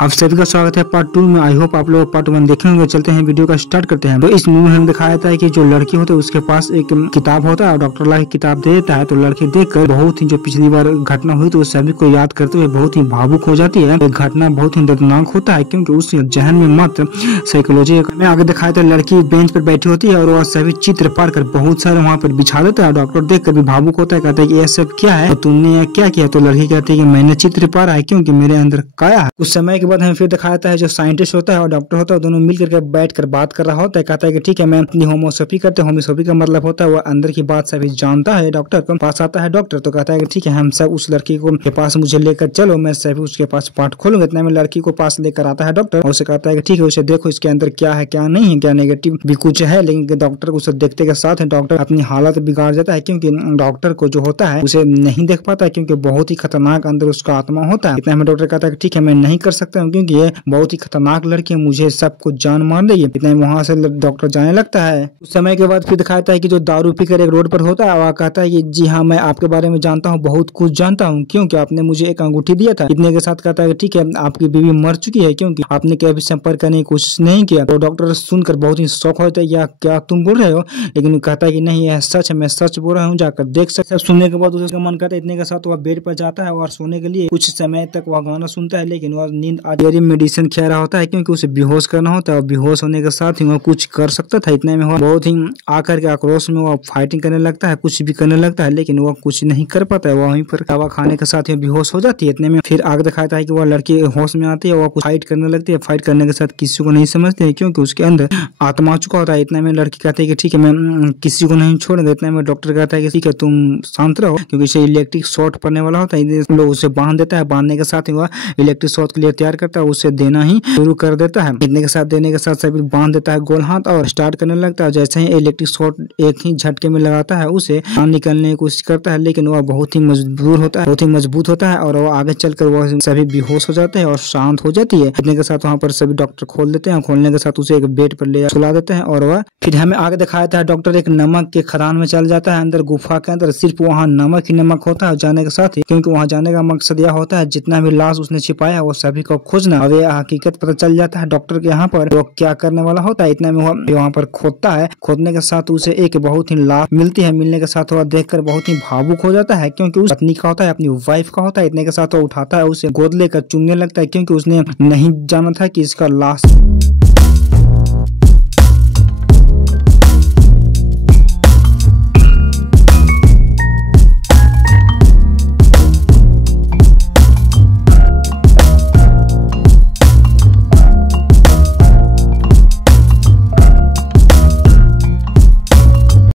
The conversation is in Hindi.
आप सभी का स्वागत है पार्ट 2 में। आई होप आप लोग पार्ट 1 देखे होंगे। चलते हैं वीडियो का स्टार्ट करते हैं। तो इस मूवी में हमें दिखाया जाता है कि जो लड़की होती है उसके पास एक किताब होता है और डॉक्टर ला किताब दे देता है। तो लड़की देखकर बहुत ही जो पिछली बार घटना हुई तो सभी को याद करते हुए बहुत ही भावुक हो जाती है। एक घटना बहुत ही दर्दनाक होता है क्योंकि उस जहन में मात्र साइकोलॉजी में आगे दिखाया था। लड़की बेंच पर बैठी होती है और वह सभी चित्र पार कर बहुत सारे वहाँ पर बिछा देता है। डॉक्टर देख कर भी भावुक होता है, कहता है कि यह सब क्या है, तो तुमने यह क्या किया। तो लड़की कहती है कि मैंने चित्र पारा है क्योंकि मेरे अंदर काया है। कुछ समय के बाद हमें फिर दिखाया है जो साइंटिस्ट होता है और डॉक्टर होता है दोनों मिल करके बैठ कर बात कर रहा होता है। कहता है कि ठीक है मैं अपनी होमोसोफी करते हैं। होमोसोफी का मतलब होता है वह अंदर की बात सभी जानता है। डॉक्टर के पास आता है डॉक्टर तो कहता है कि ठीक है हम सब उस लड़की को के पास मुझे लेकर चलो, मैं सभी उसके पास पाठ खोलूंगा। इतना में लड़की को पास लेकर आता है डॉक्टर और उसे कहता है कि ठीक है उसे देखो इसके अंदर क्या है क्या नहीं है, क्या नेगेटिव भी कुछ है। लेकिन डॉक्टर उसे देखते के साथ डॉक्टर अपनी हालत बिगाड़ जाता है क्योंकि डॉक्टर को जो होता है उसे नहीं देख पाता है क्योंकि बहुत ही खतरनाक अंदर उसका आत्मा होता है। इतना में डॉक्टर कहता है कि ठीक है मैं नहीं कर सकता हूँ क्योंकि ये बहुत ही खतरनाक लड़की है, मुझे सब कुछ जान मार देगी। इतना वहां से डॉक्टर जाने लगता है। उस समय के बाद फिर दिखाता है कि जो दारू पीकर एक रोड पर होता है वह कहता है कि जी हाँ मैं आपके बारे में जानता हूँ, बहुत कुछ जानता हूँ क्योंकि आपने मुझे एक अंगूठी दिया था। इतने के साथ कहता है ठीक है आपकी बीवी मर चुकी है क्योंकि आपने कभी संपर्क करने की कोशिश नहीं किया। तो डॉक्टर सुनकर बहुत ही शौक होता है, या क्या तुम बोल रहे हो, लेकिन कहता है कि नहीं यह सच है, मैं सच बोल रहा हूँ, जाकर देख सकते। सुनने के बाद उसका मन करता है। इतने के साथ वह बेड पर जाता है और सोने के लिए कुछ समय तक वह गाना सुनता है लेकिन वह नींद आधी मेडिसिन खा रहा होता है क्योंकि उसे बेहोश करना होता है और बेहोश होने के साथ ही वह कुछ कर सकता था। इतने में वह बहुत ही आकर के आक्रोश में वह फाइटिंग करने लगता है, कुछ भी करने लगता है लेकिन वह कुछ नहीं कर पाता है। वहीं पर दवा खाने के साथ ही बेहोश हो जाती है। इतने में फिर आगे दिखाता है कि वह लड़की होश में आती है, वह कुछ फाइट करने लगती है। फाइट करने के साथ किसी को नहीं समझती है क्योंकि उसके अंदर आत्मा चुका होता है। इतने में लड़की कहती है कि ठीक है मैं किसी को नहीं छोड़ूंगा। इतने में डॉक्टर कहता है कि ठीक है तुम शांत रहो क्योंकि इसे इलेक्ट्रिक शॉर्ट पड़ने वाला होता है। लोग उसे बांध देता है, बांधने के साथ ही वह इलेक्ट्रिक शॉर्ट के लिए तैयार करता है, उसे देना ही शुरू कर देता है। इतने के साथ देने के साथ सभी बांध देता है गोल हाथ और स्टार्ट करने लगता है। जैसे ही इलेक्ट्रिक शॉर्ट एक ही झटके में लगाता है उसे निकलने की कोशिश करता है लेकिन वह बहुत ही मजबूत होता है और वह आगे चलकर वह सभी बेहोश हो जाते हैं और शांत हो जाती है। इतने के साथ वहाँ पर सभी डॉक्टर खोल देते हैं। खोलने के साथ उसे एक बेड पर ले सुला देते हैं और वह फिर हमें आगे दिखाया था डॉक्टर एक नमक के खदान में चल जाता है अंदर गुफा के अंदर। सिर्फ वहाँ नमक ही नमक होता है जाने के साथ ही, क्योंकि वहाँ जाने का मकसद यह होता है जितना भी लाश उसने छिपाया वो सभी को खोजना। अब ये हकीकत पता चल जाता है डॉक्टर के यहाँ पर वो क्या करने वाला होता है। इतना में वहाँ पर खोदता है, खोदने के साथ उसे एक बहुत ही लाश मिलती है। मिलने के साथ वह देखकर बहुत ही भावुक हो जाता है क्योंकि उस पत्नी का होता है, अपनी वाइफ का होता है। इतने के साथ वो उठाता है, उसे गोद लेकर चूमने लगता है क्योंकि उसने नहीं जाना था कि इसका लाश